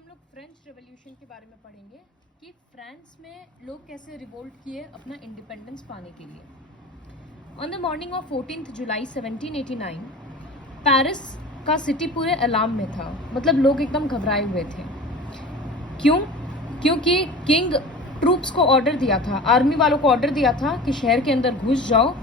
हम लोग French revolution के बारे में पढ़ेंगे कि फ्रांस में लोग कैसे रिवोल्ट किए अपना इंडिपेंडेंस पाने के लिए। On the morning of 14 July 1789 Paris का सिटी पूरे अलार्म में था, मतलब लोग एकदम घबराए हुए थे। क्यों? क्योंकि किंग ट्रूप्स को ऑर्डर दिया था, आर्मी वालों को ऑर्डर दिया था कि शहर के अंदर घुस जाओ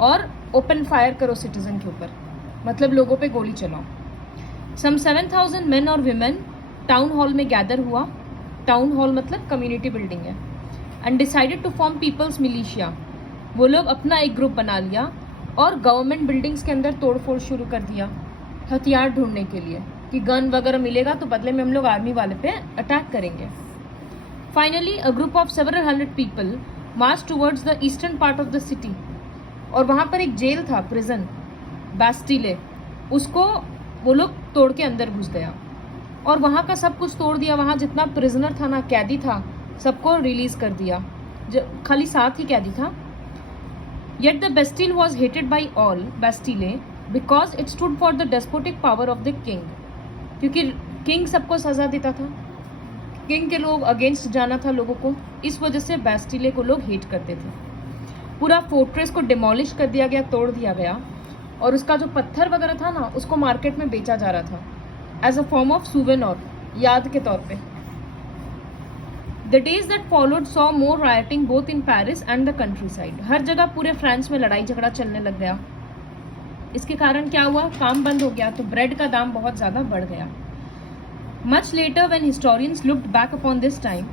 और ओपन फायर करो सिटीजन के ऊपर, मतलब लोगों पे गोली चलाओ। सम 7,000 मेन और विमेन टाउन हॉल में गैदर हुआ। टाउन हॉल मतलब कम्युनिटी बिल्डिंग है। And decided to form people's militia. वो लोग अपना एक ग्रुप बना लिया और गवर्नमेंट बिल्डिंग्स के अंदर तोड़फोड़ शुरू कर दिया हथियार ढूंढने के लिए कि गन वगैरह मिलेगा तो बदले में हम लोग आर्मी वाले पे अटैक करेंगे। Finally a group of several hundred people March towards the eastern part of the city. और वहाँ पर एक जेल था, प्रिजन बैस्टिले, उसको वो लोग तोड़ के अंदर घुस गया और वहाँ का सब कुछ तोड़ दिया। वहाँ जितना प्रिजनर था ना, कैदी था, सबको रिलीज कर दिया, खाली 7 ही कैदी था। Yet the Bastille was hated by all Bastille because it stood for the despotic power of the king. क्योंकि किंग सबको सजा देता था, किंग के लोग अगेंस्ट जाना था लोगों को, इस वजह से बैस्टिले को लोग हेट करते थे। पूरा फोर्ट्रेस को डिमोलिश कर दिया गया, तोड़ दिया गया, और उसका जो पत्थर वगैरह था ना, उसको मार्केट में बेचा जा रहा था as a form of souvenir, याद के तौर पे। The days that followed saw more writing both in Paris and the countryside. हर जगह पूरे फ्रांस में लड़ाई झगड़ा चलने लग गया। इसके कारण क्या हुआ? काम बंद हो गया तो ब्रेड का दाम बहुत ज़्यादा बढ़ गया। Much later when historians looked back upon this time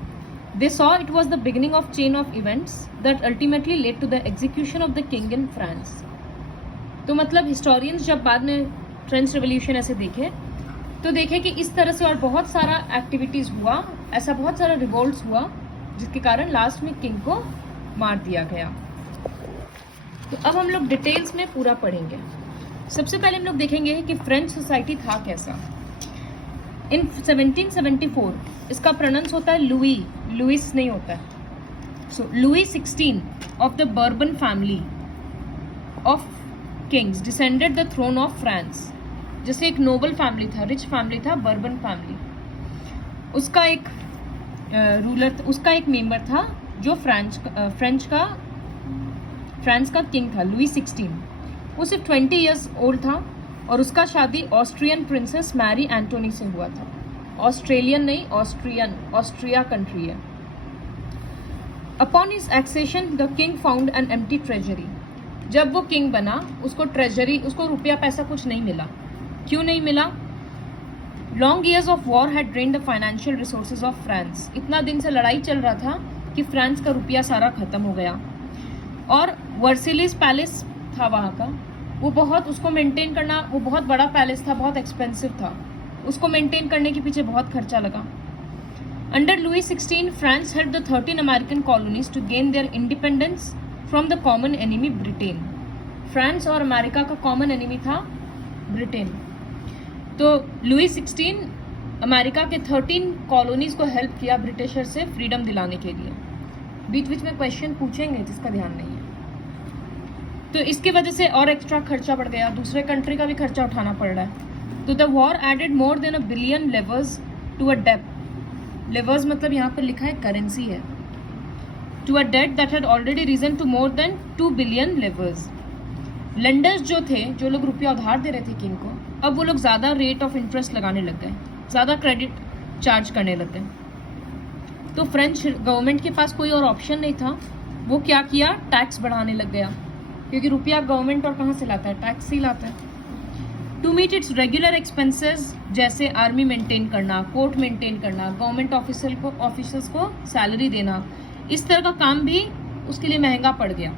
they saw it was the beginning of chain of events that ultimately led to the execution of the king in France। तो मतलब historians जब बाद में French revolution ऐसे देखे तो देखे कि इस तरह से और बहुत सारा एक्टिविटीज हुआ, ऐसा बहुत सारा रिवोल्ट्स हुआ जिसके कारण लास्ट में किंग को मार दिया गया। तो अब हम लोग डिटेल्स में पूरा पढ़ेंगे। सबसे पहले हम लोग देखेंगे कि फ्रेंच सोसाइटी था कैसा। इन 1774 इसका प्रोनाउंस होता है लुइस नहीं होता है। So Louis 16 of the Bourbon family of kings descended the throne of France. जैसे एक नोबल फैमिली था, रिच फैमिली था, बर्बन फैमिली, उसका एक रूलर, उसका एक मेंबर था जो फ्रांस का किंग था, लुई 16। वो सिर्फ 20 ईयर्स ओल्ड था और उसका शादी ऑस्ट्रियन प्रिंसेस मैरी एंटोनी से हुआ था। ऑस्ट्रेलियन नहीं, ऑस्ट्रियन, ऑस्ट्रिया कंट्री है। Upon his accession the king found an empty treasury. जब वो किंग बना उसको ट्रेजरी, उसको रुपया पैसा कुछ नहीं मिला। क्यों नहीं मिला? Long years of war had drained the financial resources of France. इतना दिन से लड़ाई चल रहा था कि फ्रांस का रुपया सारा खत्म हो गया। और वर्सिलीज पैलेस था वहाँ का, वो बहुत, उसको मेंटेन करना, वो बहुत बड़ा पैलेस था, बहुत एक्सपेंसिव था, उसको मेंटेन करने के पीछे बहुत खर्चा लगा। Under Louis 16 France held the 13 American colonies to gain their independence from the common enemy Britain. France और अमेरिका का कॉमन एनिमी था ब्रिटेन। तो लुई 16 अमेरिका के 13 कॉलोनीज को हेल्प किया ब्रिटिशर से फ्रीडम दिलाने के लिए। बीच बीच में क्वेश्चन पूछेंगे जिसका ध्यान नहीं है, तो इसकी वजह से और एक्स्ट्रा खर्चा बढ़ गया, दूसरे कंट्री का भी खर्चा उठाना पड़ रहा है। तो the war added more than $1 billion livres to a debt. Livres मतलब यहाँ पर लिखा है करेंसी है। To a debt that had already risen to more than $2 billion livres. Lenders जो थे, जो लोग रुपया उधार दे रहे थे किंग को, अब वो लोग ज़्यादा रेट ऑफ इंटरेस्ट लगाने लग गए, ज़्यादा क्रेडिट चार्ज करने लग गए। तो फ्रेंच गवर्नमेंट के पास कोई और ऑप्शन नहीं था। वो क्या किया? टैक्स बढ़ाने लग गया, क्योंकि रुपया गवर्नमेंट और कहाँ से लाता है? टैक्स ही लाता है। To meet its regular expenses, जैसे आर्मी मेंटेन करना, कोर्ट मेंटेन करना, गवर्नमेंट ऑफिसर्स को सैलरी देना, इस तरह का काम भी उसके लिए महंगा पड़ गया।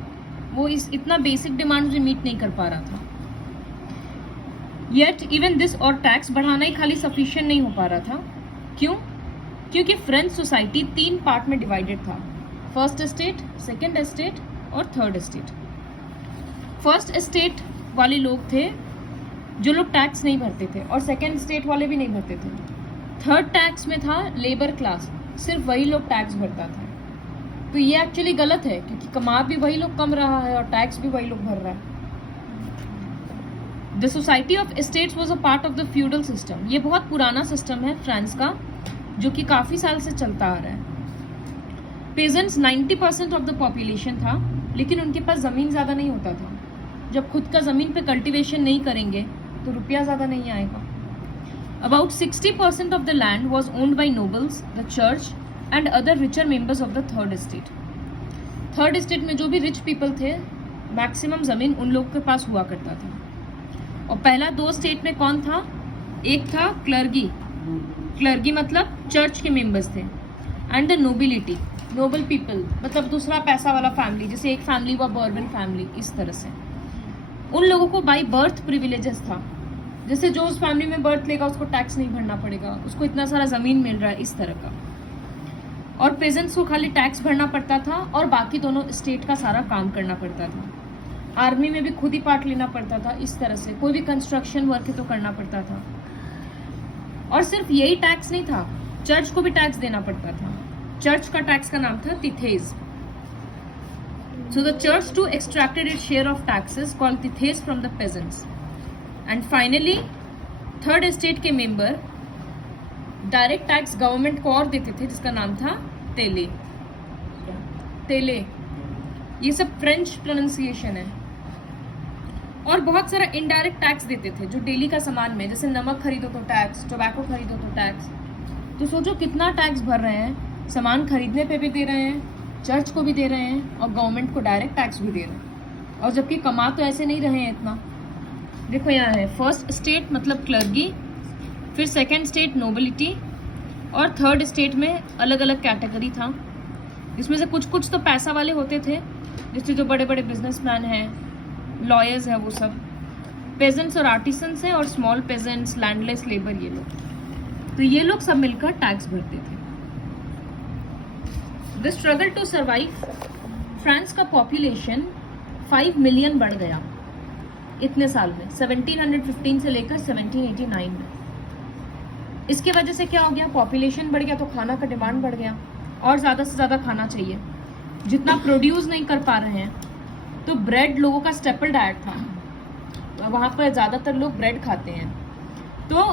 वो इतना बेसिक डिमांड भी मीट नहीं कर पा रहा था। येट इवन दिस, और टैक्स बढ़ाना ही खाली सफिशिएंट नहीं हो पा रहा था। क्यों? क्योंकि फ्रेंच सोसाइटी 3 पार्ट में डिवाइडेड था, फर्स्ट एस्टेट, सेकेंड एस्टेट और थर्ड एस्टेट। फर्स्ट एस्टेट वाले लोग थे जो लोग टैक्स नहीं भरते थे, और सेकेंड एस्टेट वाले भी नहीं भरते थे। थर्ड टैक्स में था लेबर क्लास, सिर्फ वही लोग टैक्स भरता था। तो ये एक्चुअली गलत है, क्योंकि कमा भी वही लोग कम रहा है और टैक्स भी वही लोग भर रहा है। The society of estates was a part of the feudal system. ये बहुत पुराना सिस्टम है फ्रांस का, जो कि काफ़ी साल से चलता आ रहा है। पेजेंट्स 90% ऑफ द पॉपुलेशन था, लेकिन उनके पास ज़मीन ज़्यादा नहीं होता था। जब खुद का ज़मीन पे कल्टीवेशन नहीं करेंगे तो रुपया ज़्यादा नहीं आएगा। About 60% of the land was owned by nobles, the church and other richer members of the third estate. Third estate में जो भी रिच पीपल थे, मैक्सिमम ज़मीन उन लोगों के पास हुआ करता था। और पहला 2 स्टेट में कौन था? एक था क्लर्गी, क्लर्गी मतलब चर्च के मेंबर्स थे, and the nobility, noble people मतलब दूसरा पैसा वाला फैमिली, जैसे एक फैमिली हुआ बर्बन फैमिली, इस तरह से। उन लोगों को बाई बर्थ प्रिविलेजेस था, जैसे जो उस फैमिली में बर्थ लेगा उसको टैक्स नहीं भरना पड़ेगा, उसको इतना सारा ज़मीन मिल रहा है, इस तरह का। और पेजेंट्स को खाली टैक्स भरना पड़ता था और बाकी दोनों स्टेट का सारा काम करना पड़ता था। आर्मी में भी खुद ही पार्ट लेना पड़ता था, इस तरह से। कोई भी कंस्ट्रक्शन वर्क है तो करना पड़ता था। और सिर्फ यही टैक्स नहीं था, चर्च को भी टैक्स देना पड़ता था। चर्च का टैक्स का नाम था tithes. So the church too extracted its share of taxes called tithes from the peasants. And finally third estate के मेंबर डायरेक्ट टैक्स गवर्नमेंट को और देते थे, जिसका नाम था तेले। तेले, ये सब फ्रेंच प्रोनाउंसिएशन है। और बहुत सारा इनडायरेक्ट टैक्स देते थे जो डेली का सामान में, जैसे नमक खरीदो तो टैक्स, टोबैको खरीदो तो टैक्स। तो सोचो कितना टैक्स भर रहे हैं, सामान खरीदने पे भी दे रहे हैं, चर्च को भी दे रहे हैं और गवर्नमेंट को डायरेक्ट टैक्स भी दे रहे हैं। और जबकि कमा तो ऐसे नहीं रहे हैं इतना। देखो यहाँ है फर्स्ट स्टेट मतलब क्लर्गी, फिर सेकेंड स्टेट नोबिलिटी, और थर्ड स्टेट में अलग अलग कैटेगरी था, जिसमें से कुछ कुछ तो पैसा वाले होते थे, जैसे जो बड़े बड़े बिजनेसमैन हैं, लॉयर्स हैं, वो सब। पेजेंट्स और आर्टिसंस हैं, और स्मॉल पेजेंट्स, लैंडलेस लेबर, ये लोग। तो ये लोग सब मिलकर टैक्स भरते थे। The struggle to survive, France का पॉपुलेशन 5 मिलियन बढ़ गया इतने साल में, 1715 से लेकर 1789 में। इसकी वजह से क्या हो गया? पॉपुलेशन बढ़ गया तो खाना का डिमांड बढ़ गया, और ज़्यादा से ज़्यादा खाना चाहिए। जितना प्रोड्यूस नहीं कर पा रहे हैं, तो ब्रेड लोगों का स्टेपल डाइट था, वहाँ पर ज़्यादातर लोग ब्रेड खाते हैं, तो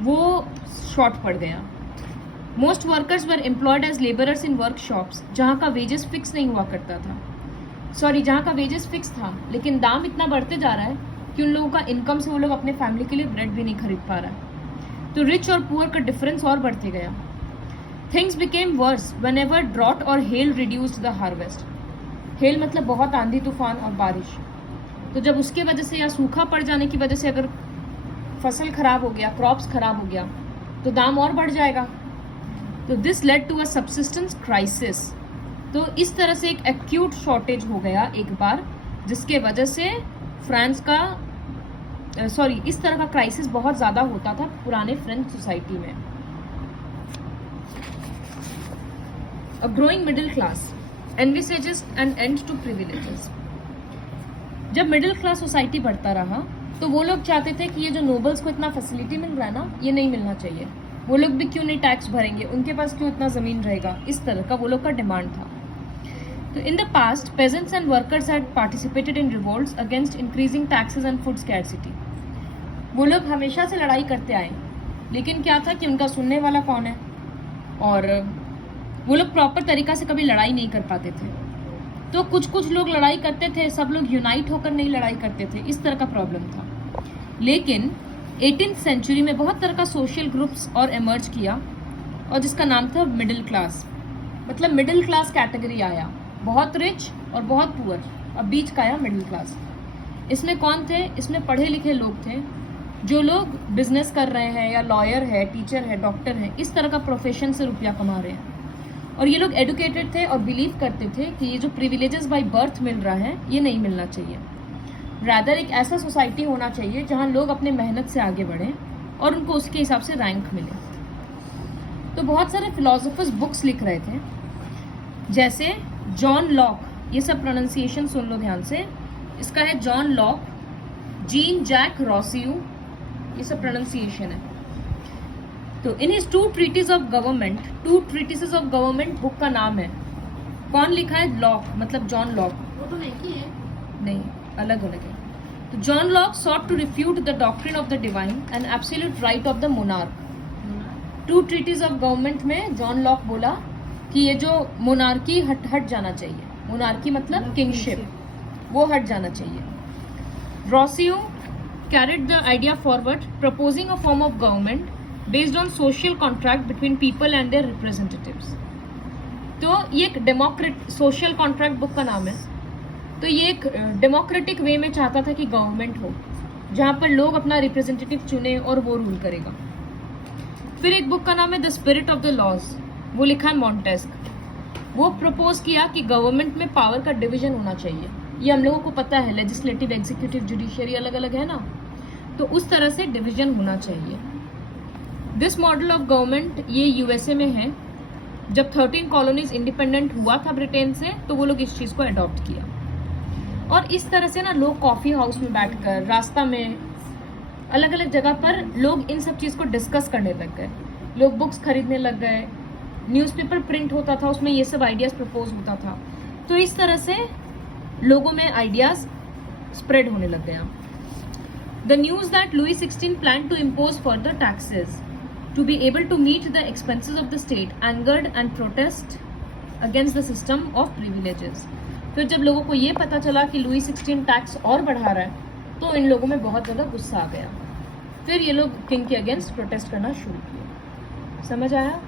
वो शॉर्ट पड़ गया। Most workers were employed as labourers in workshops, जहाँ का वेजेस फिक्स नहीं हुआ करता था। जहाँ का वेजेस फिक्स था, लेकिन दाम इतना बढ़ते जा रहा है कि उन लोगों का इनकम से वो लोग अपने फैमिली के लिए ब्रेड भी नहीं खरीद पा रहा है। तो रिच और पुअर का डिफरेंस और बढ़ते गया। Things became worse whenever drought और hail reduced the harvest. Hail मतलब बहुत आंधी तूफान और बारिश। तो जब उसके वजह से या सूखा पड़ जाने की वजह से अगर फसल खराब हो गया, क्रॉप्स खराब हो गया, तो दाम और बढ़ जाएगा। तो this led to a subsistence crisis. तो इस तरह से एक एक्यूट शॉर्टेज हो गया एक बार, जिसके वजह से फ्रांस का इस तरह का क्राइसिस बहुत ज़्यादा होता था पुराने फ्रेंच सोसाइटी में। A growing middle class envisages an end to privileges. जब मिडिल क्लास सोसाइटी बढ़ता रहा, तो वो लोग चाहते थे कि ये जो नोबल्स को इतना फैसिलिटी मिल रहा है ना, ये नहीं मिलना चाहिए। वो लोग भी क्यों नहीं टैक्स भरेंगे, उनके पास क्यों इतना ज़मीन रहेगा, इस तरह का वो लोग का डिमांड था। तो in the past peasants and workers had participated in revolts against increasing taxes and food scarcity. वो लोग हमेशा से लड़ाई करते आए, लेकिन क्या था कि उनका सुनने वाला कौन है, और वो लोग प्रॉपर तरीका से कभी लड़ाई नहीं कर पाते थे। तो कुछ लोग लड़ाई करते थे, सब लोग यूनाइट होकर नहीं लड़ाई करते थे, इस तरह का प्रॉब्लम था। लेकिन 18th सेंचुरी में बहुत तरह का सोशल ग्रुप्स और एमर्ज किया, और जिसका नाम था मिडिल क्लास। मतलब मिडिल क्लास कैटेगरी आया, बहुत रिच और बहुत पुअर, और बीच का आया मिडिल क्लास। इसमें कौन थे? इसमें पढ़े लिखे लोग थे, जो लोग बिजनेस कर रहे हैं, या लॉयर है, टीचर है, डॉक्टर है, इस तरह का प्रोफेशन से रुपया कमा रहे हैं। और ये लोग एडुकेटेड थे और बिलीव करते थे कि ये जो प्रिविलेजेस बाय बर्थ मिल रहा है, ये नहीं मिलना चाहिए। रादर एक ऐसा सोसाइटी होना चाहिए जहाँ लोग अपने मेहनत से आगे बढ़ें और उनको उसके हिसाब से रैंक मिले। तो बहुत सारे फिलोसोफर्स बुक्स लिख रहे थे, जैसे जॉन लॉक, ये सब प्रोनाउंसिएशन सुन लो ध्यान से। इसका है John Locke, Jean Jacques Rousseau, ये सब प्रोनाउंसिएशन है। तो in his 2 treaties of government, 2 treatises of government book का नाम है। कौन लिखा है? लॉक, मतलब जॉन लॉक। वो तो नहीं, अलग अलग है। तो John Locke sought to refute the doctrine of the divine and absolute right of the monarch. Two treatises of government में जॉन लॉक बोला कि ये जो मोनार्की हट जाना चाहिए, मोनार्की मतलब किंगशिप, वो हट जाना चाहिए। रॉसियो carried the idea forward, proposing a form of government based on social contract between people and their representatives. तो ये एक डेमोक्रेट सोशल कॉन्ट्रैक्ट बुक का नाम है। तो ये एक डेमोक्रेटिक वे में चाहता था कि गवर्नमेंट हो जहाँ पर लोग अपना रिप्रेजेंटेटिव चुने और वो रूल करेगा। फिर एक बुक का नाम है the spirit of the laws, वो लिखा है मॉन्टेस्क। वो प्रपोज किया कि गवर्नमेंट में पावर का डिवीजन होना चाहिए। ये हम लोगों को पता है, लेजिस्लेटिव, एग्जीक्यूटिव, जुडिशियरी अलग अलग है ना, तो उस तरह से डिवीजन होना चाहिए। दिस मॉडल ऑफ गवर्नमेंट ये यूएसए में है। जब 13 कॉलोनीज इंडिपेंडेंट हुआ था ब्रिटेन से, तो वो लोग इस चीज को अडॉप्ट किया। और इस तरह से ना लोग कॉफी हाउस में बैठकर, रास्ता में, अलग अलग जगह पर लोग इन सब चीज को डिस्कस करने लग गए। लोग बुक्स खरीदने लग गए, न्यूज़पेपर प्रिंट होता था, उसमें ये सब आइडियाज प्रपोज होता था। तो इस तरह से लोगों में आइडियाज स्प्रेड होने लग गया। The news that Louis 16 plan to impose further taxes to be able to meet the expenses of the state angered and protest against the system of privileges. फिर जब लोगों को ये पता चला कि लुई 16 टैक्स और बढ़ा रहा है, तो इन लोगों में बहुत ज़्यादा गुस्सा आ गया। फिर ये लोग किंग के अगेंस्ट प्रोटेस्ट करना शुरू किया। समझ आया?